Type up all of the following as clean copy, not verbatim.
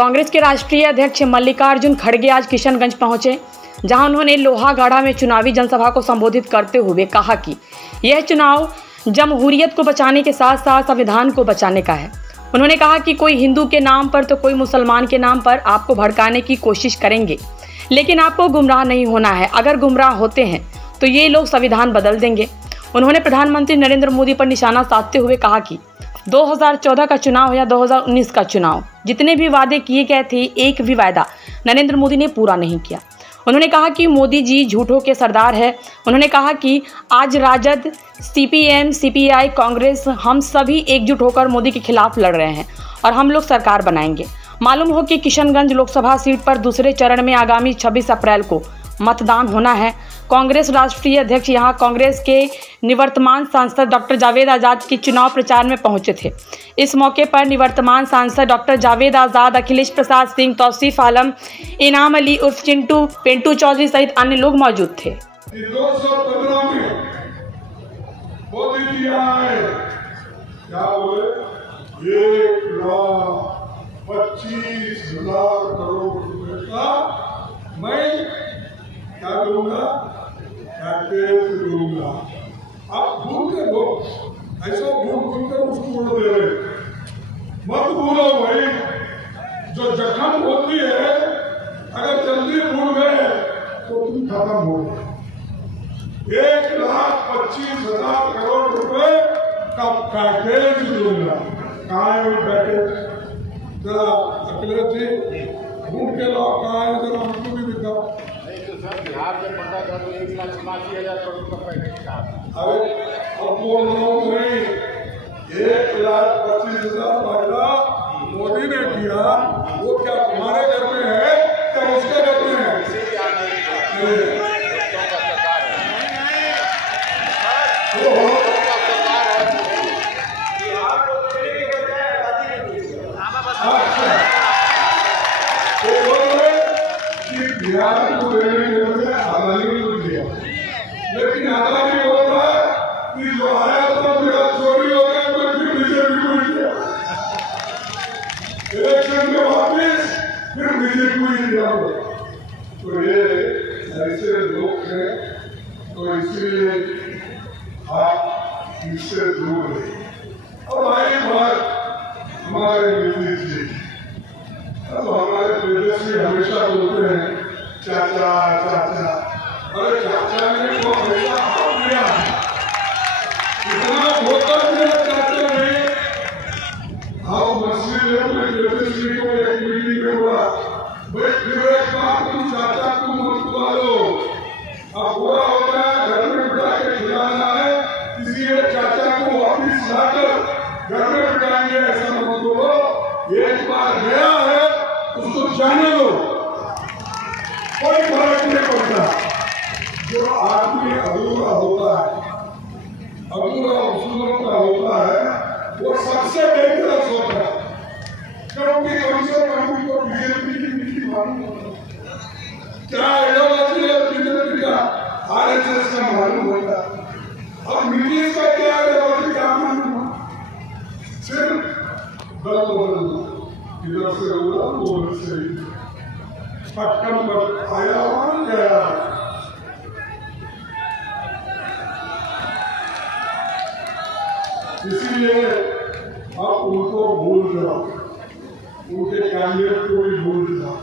कांग्रेस के राष्ट्रीय अध्यक्ष मल्लिकार्जुन खड़गे आज किशनगंज पहुंचे, जहां उन्होंने लोहागाड़ा में चुनावी जनसभा को संबोधित करते हुए कहा कि यह चुनाव जमहूरियत को बचाने के साथ साथ संविधान को बचाने का है। उन्होंने कहा कि कोई हिंदू के नाम पर तो कोई मुसलमान के नाम पर आपको भड़काने की कोशिश करेंगे, लेकिन आपको गुमराह नहीं होना है। अगर गुमराह होते हैं तो ये लोग संविधान बदल देंगे। उन्होंने प्रधानमंत्री नरेंद्र मोदी पर निशाना साधते हुए कहा कि 2014 का चुनाव या 2019 का चुनाव, जितने भी वादे किए गए थे, एक भी वायदा नरेंद्र मोदी ने पूरा नहीं किया। उन्होंने कहा कि मोदी जी झूठों के सरदार है। उन्होंने कहा कि आज राजद, सीपीएम, सीपीआई, कांग्रेस, हम सभी एकजुट होकर मोदी के खिलाफ लड़ रहे हैं और हम लोग सरकार बनाएंगे। मालूम हो कि किशनगंज लोकसभा सीट पर दूसरे चरण में आगामी 26 अप्रैल को मतदान होना है। कांग्रेस राष्ट्रीय अध्यक्ष यहां कांग्रेस के निवर्तमान सांसद डॉक्टर जावेद आज़ाद की चुनाव प्रचार में पहुंचे थे। इस मौके पर निवर्तमान सांसद डॉक्टर जावेद आज़ाद, अखिलेश प्रसाद सिंह, तौसीफ आलम, इनाम अली उर्फ चिंटू, पिंटू चौधरी सहित अन्य लोग मौजूद थे। 215 में मोदी जी आए, क्या बोले, 1,25,000 करोड़ रुपए का मैं क्या दूंगा, पैकेज दूंगा। आप भूल के लोग ऐसा भूल कर उसको बोल दे रहे, मत भूलो भाई। जो जख्म होती है, अगर जल्दी भूल गए तो तुम खत्म हो गए। 1,25,000 करोड़ रुपए का पैकेज दूंगा। कहाँ है वो पैकेज? जरा अखिलेश जी ढूंढ के लाओ, कहाँ है, जरा हमको भी दिखाओ। बिहार में पता था तो 1,87,000 करोड़ का पैकेज था। अरे अब वो लोग नहीं, 1,25,000 वाला मोदी ने किया, वो क्या तुम्हारे घर में है क्या उसके घर में है? बिहार को देने के लिए आजादी को दिया, लेकिन आजादी बोल रहा है कि जो आया तो मेरा चोरी हो गया, तो फिर बीजेपी को दिया। इलेक्शन के वापिस फिर बीजेपी को दिया। तो ये ऐसे लोग हैं, तो इसीलिए आप इससे दूर रहे। और आई बात हमारे नीतीश जी, अब हमारे प्रदेश में हमेशा बोलते हैं चाचा चाचा। अरे चाचा ने तो हमेशा हाथ दिया, इतना होकर दिया चाचा ने। आओ मस्जिद में प्रदेश को एक मीटिंग में बोला, भाई फिर एक बार तुम चाचा को मत बुलाओ, अब पूरा होता है घर में बिठा के खिलाना है, किसी एक चाचा को वापिस लाकर घर में बिठाएंगे, ऐसा मत बोलो। एक बार गया है उसको जाने दो, कोई फर्क नहीं पड़ता। जो आदमी अधूरा होता है, अधूरा उसूलों का होता है, वो सबसे डेंजरस होता है। क्योंकि कम से कम को बीजेपी की नीति मालूम होता है, क्या आइडियोलॉजी है बीजेपी का, आरएसएस का मालूम होता है। अब नीतीश का क्या आइडियोलॉजी क्या मालूम है, सिर्फ गलत बोलना, इधर से बोला वो से पटकन पर आया और गया। इसीलिए आप उनको भूल जाओ, उनके कैंडिडेट को भी भूल जाओ।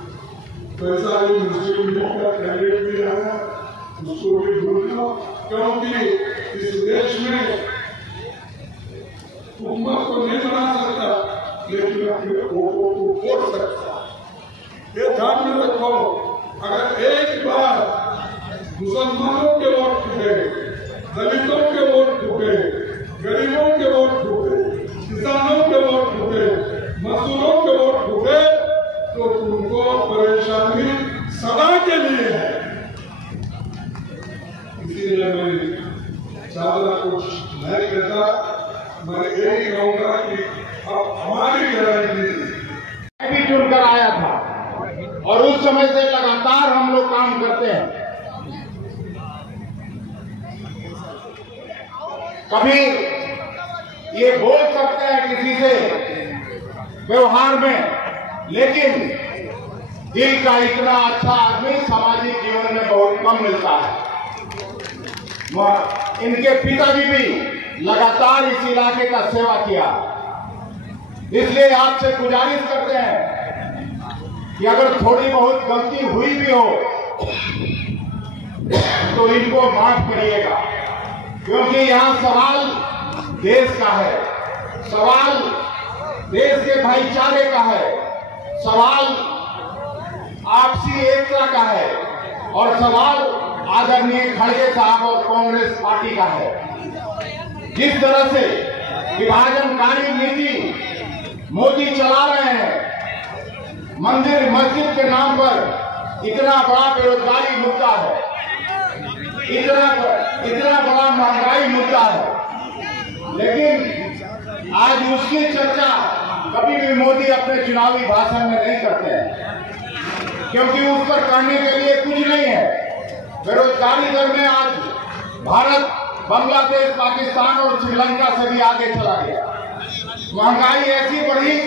पैसा भी मुस्लिम लीग का कैंडिडेट भी आया, उसको भी भूल जाओ, क्योंकि इस देश में हुकूमत को नहीं बना सकता, लेकिन अपने वोटों को वोट सकता। ये ध्यान में रखो, अगर एक बार मुसलमानों के वोट टूटे, दलितों के वोट टूटे, गरीबों के वोट टूटे, किसानों के वोट टूटे, मजदूरों के वोट टूटे, तो तुमको परेशानी सदा के लिए है। इसीलिए मैं ज्यादा कुछ नहीं कहता, मैं यही कहूंगा कि अब हमारी गारंटी भी चुनकर आया था और उस समय से लगातार हम लोग काम करते हैं। कभी ये बोल सकते हैं किसी से व्यवहार में लेकिन दिल का इतना अच्छा आदमी सामाजिक जीवन में बहुत कम मिलता है। इनके पिताजी भी लगातार इस इलाके का सेवा किया, इसलिए आपसे गुजारिश करते हैं कि अगर थोड़ी बहुत गलती हुई भी हो तो इनको माफ करिएगा, क्योंकि यहाँ सवाल देश का है, सवाल देश के भाईचारे का है, सवाल आपसी एकता का है और सवाल आदरणीय खड़गे साहब और कांग्रेस पार्टी का है। जिस तरह से विभाजनकारी नीति मोदी चला रहे हैं, मंदिर मस्जिद के नाम पर इतना बड़ा बेरोजगारी मुद्दा है, इतना बड़ा महंगाई मुद्दा है, लेकिन आज उसकी चर्चा कभी भी मोदी अपने चुनावी भाषण में नहीं करते हैं, क्योंकि उस पर करने के लिए कुछ नहीं है। बेरोजगारी दर में आज भारत बांग्लादेश, पाकिस्तान और श्रीलंका से भी आगे चला गया। महंगाई ऐसी बढ़ी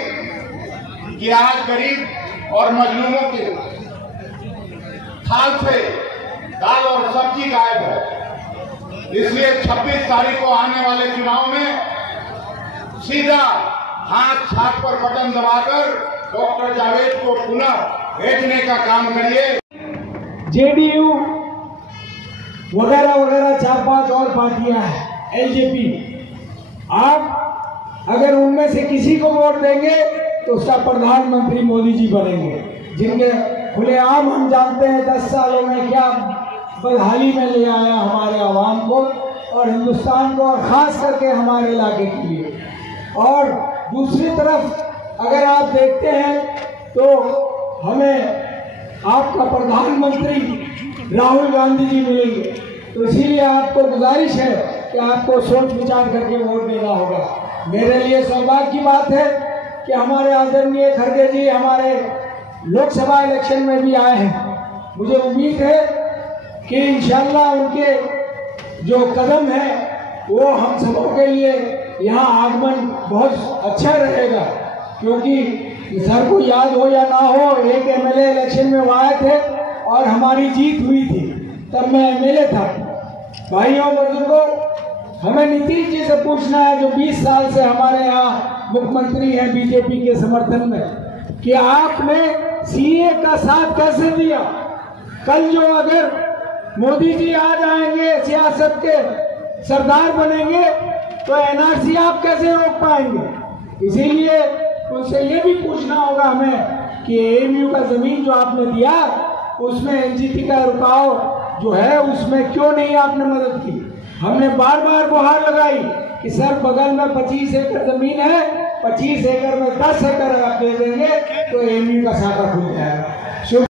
कि आज गरीब और मजलूमों के थाल से दाल और सब्जी गायब है। इसलिए 26 तारीख को आने वाले चुनाव में सीधा हाथ छाती पर बटन दबाकर डॉक्टर जावेद को पुनः भेजने का काम करिए। जेडीयू वगैरह वगैरह 4-5 और पार्टियां हैं, एलजेपी, आप अगर उनमें से किसी को वोट देंगे तो उसका प्रधानमंत्री मोदी जी बनेंगे, जिनके खुलेआम हम जानते हैं 10 सालों में क्या बदहाली में ले आया हमारे आवाम को और हिंदुस्तान को, और ख़ास करके हमारे इलाके के लिए। और दूसरी तरफ अगर आप देखते हैं तो हमें आपका प्रधानमंत्री राहुल गांधी जी मिलेंगे, तो इसीलिए आपको गुजारिश है कि आपको सोच विचार करके वोट देना होगा। मेरे लिए सौभाग्य की बात है कि हमारे आदरणीय खड़गे जी हमारे लोकसभा इलेक्शन में भी आए हैं। मुझे उम्मीद है कि इंशाल्लाह उनके जो कदम है वो हम सबों के लिए यहाँ आगमन बहुत अच्छा रहेगा, क्योंकि सर को याद हो या ना हो, एक एमएलए इलेक्शन में वो आए थे और हमारी जीत हुई थी, तब मैं एमएलए था। भाइयों बुजुर्गों, हमें नीतीश जी से पूछना है जो 20 साल से हमारे यहाँ मुख्यमंत्री हैं बीजेपी के समर्थन में, कि आपने सीए का साथ कैसे दिया? कल जो अगर मोदी जी आ जाएंगे, सियासत के सरदार बनेंगे, तो एनआरसी आप कैसे रोक पाएंगे? इसीलिए उनसे ये भी पूछना होगा हमें कि एएमयू का जमीन जो आपने दिया उसमें एनजीटी का रुकाव जो है उसमें क्यों नहीं आपने मदद की? हमने बार बार गुहार लगाई कि सर बगल में 25 एकड़ जमीन है, 25 एकड़ में 10 एकड़ आप दे देंगे तो एएमयू का शाखा खुल जाएगा।